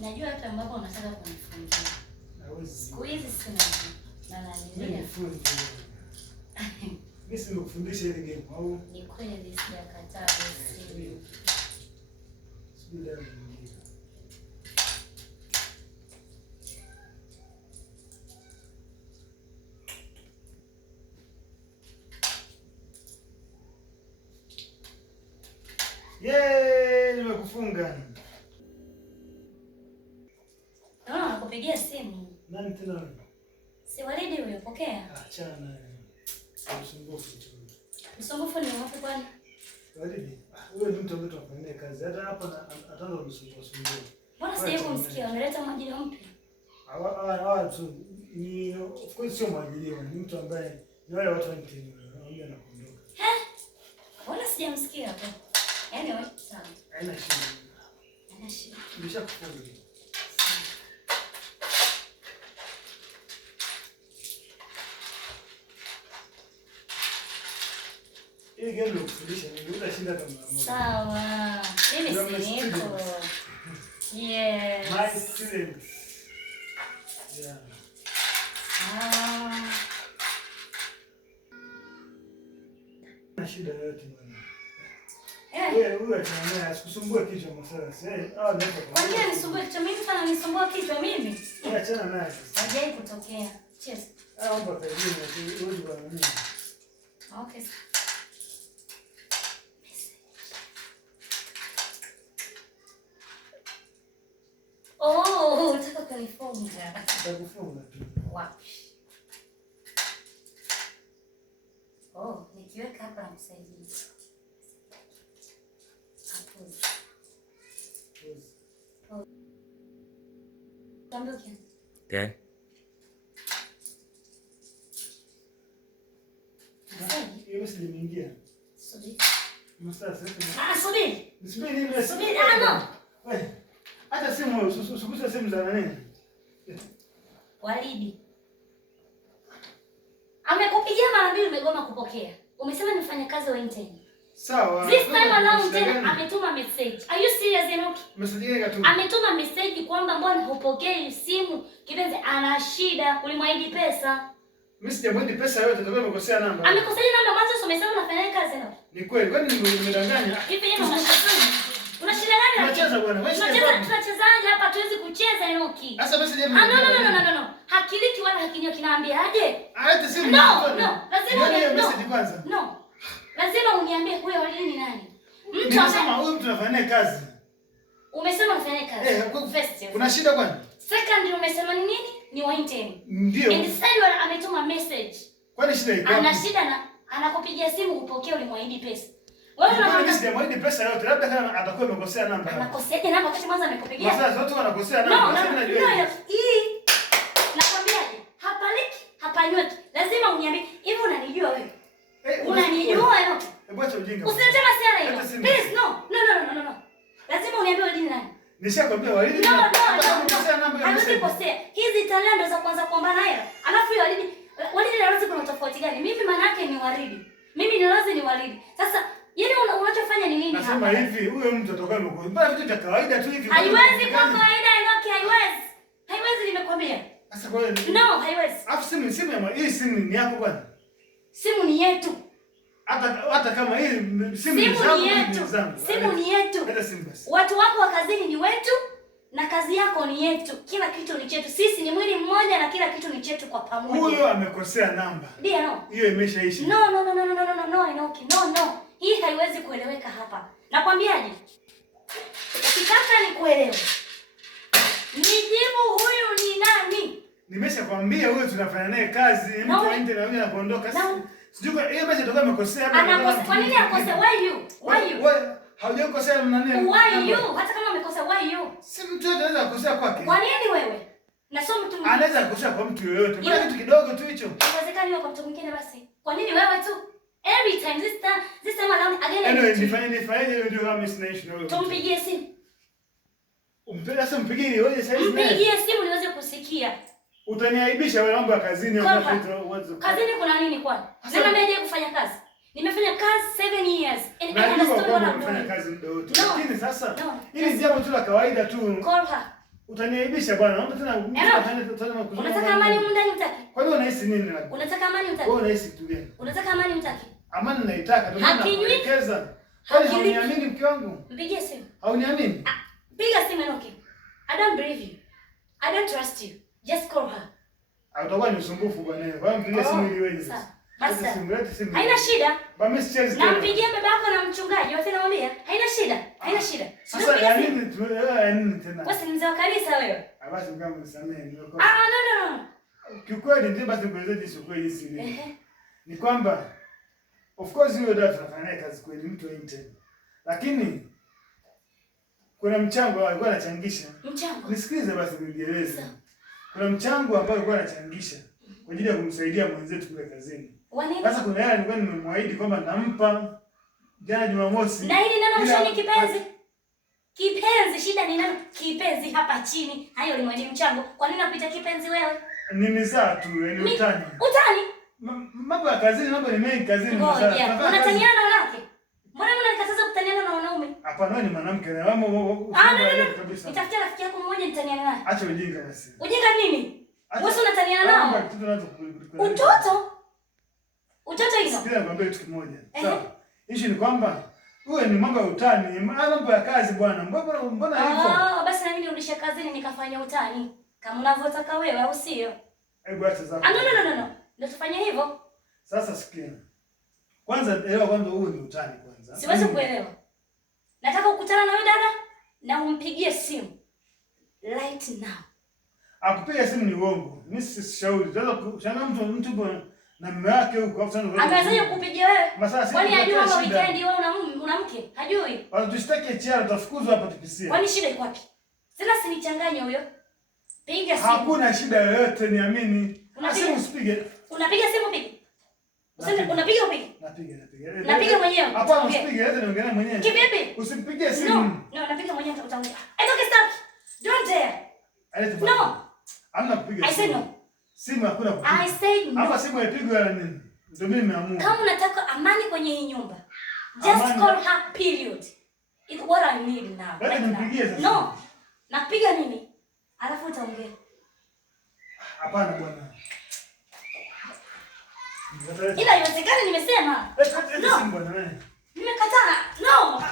Najua hata ambapo unataka kunifungia. Siku hizi sina na nanilia. Mimi sikufundisha ile game au? Ni kweli sijakataa basi. Sibida. Nimekufunga. Nakupigia simu. Nani tena? Si Walidi huyo, pokea. Achana naye. Usumbufu tu. Usumbufu ni wapi kwani? Walidi, wewe ni mtu ambaye tunafanyia kazi. Hata hapa ataanza kusumbua. Mbona sijawahi kumsikia? Ameleta mwajiri mpya. Hawa tu ni of course sio mwajiriwa, ni mtu ambaye ni wale watu wanitini wanaongea na kuondoka. Mbona sijamsikia hapo? Anyway, sawa. Haina shida. Haina shida. Nimeshakufunga. Hii game ndio kufundisha ni utashinda kama mmoja. Sawa. Mimi si niko. Yes. My students. Yeah. Na shida yote bwana. Wewe atanania asikusumbue kichwa msala. Kwa nini anisumbue kichwa mimi? Sana nisumbue kichwa mimi. Achana naye. Hajai kutokea. Cheers. Omba pengine tu wewe bwana mimi. Okay. Oh, unataka kunifunga. Nitakufunga tu. Wapi? Oh, nikiweka hapa nakusaidia. Hapo. Oh. Tambuke. Then. Hiyo si nimeingia. Subiri. Mstari sasa. Subiri. Subiri nini? Subiri, no. Wewe. Hata simu usikuze simu za nani? Walidi. Amekupigia mara mbili umegoma kupokea. Umesema nifanye kazi wewe intern. Sawa. This time around tena ametuma message. Are you serious Enoch? Message gani katuma? Ametuma message kwamba mbona hupokei simu? Kipenzi ana shida, ulimwahidi pesa. Mimi sijamwahidi pesa yote, ndio amekosea namba. Amekosea namba mwanzo umesema unafanya kazi Enoch. Ni kweli, kwani nimedanganya? Hivi yeye unashida. Una shida gani? Tunacheza bwana, wewe tunachezaje hapa? Tuwezi kucheza Enoch. Sasa message yenu. No. Hakiliki wala hakinyo kinaambia aje? Alete simu. No. Lazima uniambie message kwanza. No. Lazima uniambie huyo Walidi ni nani? Mtu anasema huyu mtu anafanya kazi. Umesema unafanya kazi. First. Kuna shida kwani? Second umesema ni nini? Ni wa intern. Ndio. And third ametuma message. Kwani shida iko? Ana shida na anakupigia simu kupokea ulimwahidi pesa. Wewe unamwambia sijamwahidi pesa yote, labda kama atakuwa amekosea namba. Anakoseaje namba wakati mwanzo amekupigia? Sasa wote wanakosea namba. No. Hii. Nakwambiaje? Hapaliki, hapanyweki. Lazima uniambie. Hivi unanijua wewe? Unanijua wewe? Hebu acha ujinga. Usilete masiara hiyo. Please no. Lazima uniambie Walidi nani? Nishakwambia Walidi. No. Amekosea namba ya message. Amekosea. Hizi talendo za kwanza kuomba nayo. Alafu Walidi na Rose kuna tofauti gani? Mimi maana yake ni Walidi. Mimi ni Rose ni Walidi. Sasa yeye unachofanya ni nini hapa? Nasema hivi, huyo mtu atakuwa mbona vitu vya kawaida tu hivi. Haiwezi kwa kawaida Enoch, haiwezi. Haiwezi nimekwambia. Sasa kwa hiyo no, haiwezi. Afu simu ya hii simu ni yako bwana. Simu ni yetu. Hata kama hii simu ni zangu. Simu ni yetu. Hata simu basi. Watu wako wa kazini ni wetu na kazi yako ni yetu. Kila kitu ni chetu. Sisi ni mwili mmoja na kila kitu ni chetu kwa pamoja. Huyo amekosea namba. Ndio no. Hiyo imeshaisha. No, Enoch. No. Hii haiwezi kueleweka hapa. Nakwambiaje? Ukitaka nikuelewe. Nijibu huyu ni nani? Nimeshakwambia huyo tunafanya naye kazi, mtu wa internet na kuondoka. Sijui kwa hiyo basi toka amekosea hapa. Anakosea. Kwa nini akosea? Why you? Wewe haujakosea na nani? Why you? Hata kama amekosea why you? Si mtu yote anaweza kukosea kwake. Kwa nini wewe? Na sio mtu mwingine. Anaweza kukosea kwa mtu yoyote. Mbona kitu kidogo tu hicho? Inawezekana wewe kwa mtu mwingine basi. Kwa nini wewe tu? Every time this time around again. Anyway, nifanye hiyo ndio kama destination wewe. Tumpigie simu. Umpigie simu, mpigie wewe sasa hivi. Mpigie simu niweze kusikia. Utaniaibisha wewe mambo ya kazini au kazini kuna nini kwani? Nani ameje kufanya kazi? Nimefanya kazi 7 years. And I understand what I'm doing. Kazi muda wote. Lakini sasa hili jambo tu la kawaida tu. Call her. Utaniaibisha bwana. Naomba tena unataka amani huko ndani utaki? Kwa hiyo unahisi nini labda? Unataka amani utaki? Wewe unahisi kitu gani? Unataka amani utaki? Amani naitaka. Ndio maana nakuelekeza. Kwani hauniamini mke wangu? Mpigie simu. Hauniamini? Piga simu Enoki. I don't believe you. I don't trust you. Just call her. Utakuwa ni usumbufu bwana. Kwa hiyo mpigie simu ili wewe. Sawa. Basi simu. Haina shida. Mimi sichezi tena. Nampigia baba yako na mchungaji, wote namwambia. Haina shida. Haina shida. Sasa ya nini tena? Wewe si mzee wa kanisa wewe. Basi kama unisamehe niko. No. Kiukweli ndio basi kueleza jinsi kweli hizi. Ni kwamba of course hiyo dada tunafanya kazi kweli mtu wa internet. Lakini kuna mchango alikuwa anachangisha. Mchango. Nisikilize basi nieleze. Kuna mchango ambao alikuwa anachangisha kwa ajili ya kumsaidia mwenzetu kule kazini. Sasa kuna yale nilikuwa nimemwaahidi kwamba nampa jana Jumamosi. Na hili neno mshoni kipenzi. Kipenzi, shida ni neno kipenzi hapa chini. Hayo ni mchango. Kwa nini unakuita kipenzi wewe? Ni mizaa tu, ni utani. Utani? Mambo ya kazini, mambo ni mengi kazini mzaa. Unataniana na wanawake? Mbona mnanikataza kutaniana na wanaume? Hapana, wewe ni mwanamke na wewe no. Nitafutia rafiki yako mmoja nitaniana naye. Acha ujinga basi. Ujinga nini? Wewe unataniana nao? Utoto hizo. Sikiliza nikwambie kitu kimoja. Sawa. Issue ni kwamba wewe ni mambo ya utani, mambo ya kazi bwana. Mbona hivyo? Basi na mimi nirudishe kazini nikafanya utani. Kama unavyotaka wewe au sio? Hebu acha zako. No. Ndio tufanye hivyo. Sasa sikia. Kwanza elewa kwanza huu ni utani kwanza. Siwezi kuelewa. Nataka ukutana na wewe dada na umpigie simu. Right now. Akupiga simu ni uongo. Mimi sishauri. Sasa kushangaa mtu na mume wake huko hapo sana. Ameanza kukupigia wewe. Kwani hajui kama weekend wewe una mke? Hajui. Wala tushtaki HR tutafukuzwa hapa tukisia. Kwani shida iko wapi? Sina sinichanganye huyo. Piga simu. Hakuna shida yoyote niamini. Simu usipige. Unapiga simu piga. Unapiga upige. Napiga. Napiga mwenyewe. Hapana usipige, hata niongelea mwenyewe. Kivipi? Usimpigie simu. No, napiga mwenyewe utaongea. Enoki stop. Don't dare. No. Hamna kupiga. I said no. Simu hakuna kupiga. I said no. Hapa simu haipigwi wala nini? Ndio mimi nimeamua. Kama unataka amani kwenye hii nyumba, just call her period. It's what I need now. Right now. No. Napiga mimi. Alafu utaongea. Hapana bwana. Ila iwezekani nimesema. No. Nimekataa. No.